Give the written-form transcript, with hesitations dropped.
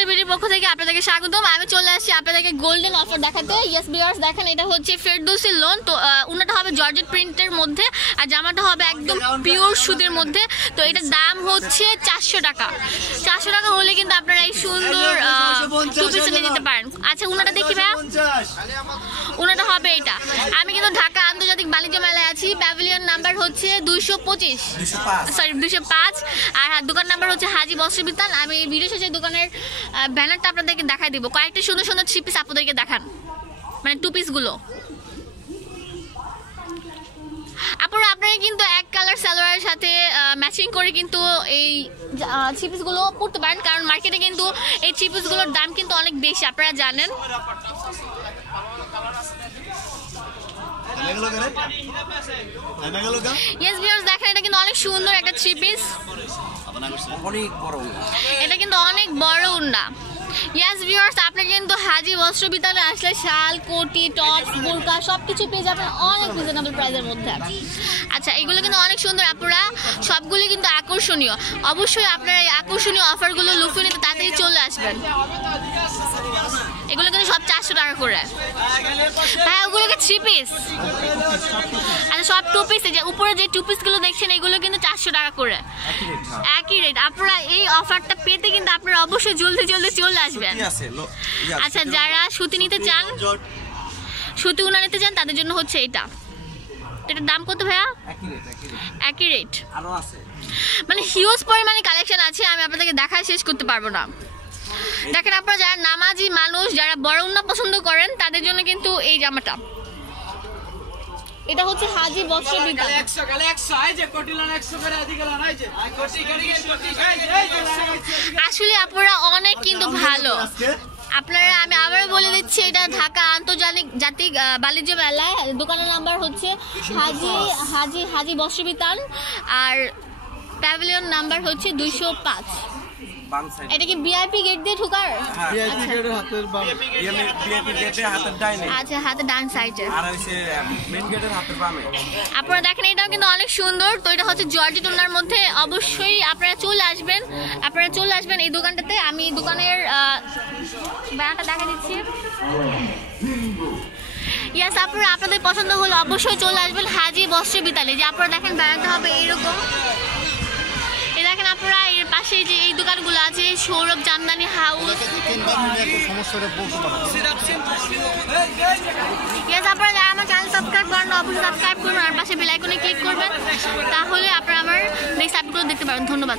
সুন্দর ভিডিওর পক্ষ থেকে আপনাদেরকে স্বাগতম। আমি চলে আসছি আপনাদেরকে গোল্ডেন অফার দেখাতে। ইয়েস ভিউয়ার্স, দেখেন এটা হচ্ছে ফেরদৌসি লোন। তো উনাটা হবে জর্জেট প্রিন্টের মধ্যে আর জামাটা হবে একদম পিওর সুতির মধ্যে। তো এটার দাম হচ্ছে 400 টাকা। 400 টাকা হলে কিন্তু আপনারা এই সুন্দর টু পিস নিয়ে যেতে পারেন। আচ্ছা, উনাটা দেখি ভাইয়া, উনাটা হবে এটা। আমি কিন্তু ঢাকা আন্তর্জাতিক বাণিজ্য মেলায় আছি। প্যাভিলিয়ন নাম্বার হচ্ছে 205 আর দোকান নাম্বার হচ্ছে হাজি বস্ত্র বিতান। আমি এই ভিডিও শেষে দোকানের ব্যানারটা আপনাদেরকে দেখাই দিব। কয়েকটা সুন্দর সুন্দর থ্রি পিস আপনাদেরকে দেখান, মানে টু পিসগুলো। আপনারা কিন্তু এক কালার সালোয়ারের সাথে ম্যাচিং করে কিন্তু এই থ্রি পিসগুলো পরতে পারেন, কারণ মার্কেটে কিন্তু এই থ্রি পিসগুলোর দাম কিন্তু অনেক বেশি, আপনারা জানেন। ইয়েস ভিউয়ার্স, দেখেন এটা কিন্তু অনেক সুন্দর একটা থ্রি পিস। এটা কিন্তু অনেক বড় উন্না। ইয়েস ভিউয়ার্স, আপনি কিন্তু হাজি বস্ত্র বিতানে আসলে শাল, কোটি, টপস, বোরকা সবকিছু পেয়ে যাবেন অনেক রিজনেবল প্রাইসের মধ্যে। আচ্ছা, এগুলো কিন্তু অনেক সুন্দর, আপনারা সবগুলি কিন্তু আকর্ষণীয়। অবশ্যই আপনারা এই আকর্ষণীয় অফারগুলো লুফে নিতে তাড়াতাড়ি চলে আসবেন। এগুলো কিন্তু সব 400 টাকা করে। হ্যাঁ, ওগুলোকে থ্রি পিস। আচ্ছা, সব টু পিস। যে উপরে যে টু পিসগুলো দেখছেন এগুলো কিন্তু 400 টাকা করে, একই রেট। আপনারা এই অফারটা পেতে কিন্তু আপনারা অবশ্যই জলদি জলদি চলে আসবেন। আচ্ছা, যারা সুতি নিতে চান, সুতি উনা নিতে চান, তাদের জন্য হচ্ছে এটা। এটার দাম কত ভাইয়া? একই রেট। মানে হিউজ পরিমাণে কালেকশন আছে, আমি আপনাদেরকে দেখায় শেষ করতে পারবো না। দেখেন, আপনারা যারা নামাজি মানুষ, যারা বড় উন্না পছন্দ করেন, তাদের জন্য কিন্তু এই জামাটা। এটা হচ্ছে হাজি বস্ত্র বিতান। আসলে আপনারা অনেক কিন্তু ভালো। আপনারা, আমি আবার বলে দিচ্ছি, এটা ঢাকা আন্তর্জাতিক বাণিজ্য মেলায়। দোকানের নাম্বার হচ্ছে হাজি বস্ত্র বিতান আর প্যাভিলিয়ন নাম্বার হচ্ছে 205। এটা কি ভিআইপি গেট দিয়ে ঢোকার? আচ্ছা, হাতের ডান সাইডে। আপনারা দেখেন এটাও কিন্তু অনেক সুন্দর। তো এটা হচ্ছে জর্জেট ওনার মধ্যে। অবশ্যই আপনারা চলে আসবেন এই দোকানটাতে। আমি দোকানের ব্যানারটা দেখা দিচ্ছি। ইয়েস, আপনাদের পছন্দ হলে অবশ্যই চলে আসবেন হাজি বস্ত্র বিতানে। যে আপনারা দেখেন ব্যানারটা হবে এইরকম। এই দেখেন আপনারা এর পাশে যে এই দোকানগুলো আছে, সৌরভ জামদানি হাউস। ইয়েস, আপনারা যারা আমার চ্যানেল সাবস্ক্রাইব করেন অবশ্যই সাবস্ক্রাইব করুন আর পাশে বেল আইকনে ক্লিক করবেন, তাহলে আপনারা আমার নেক্সট আপডেটগুলো দেখতে পারেন। ধন্যবাদ।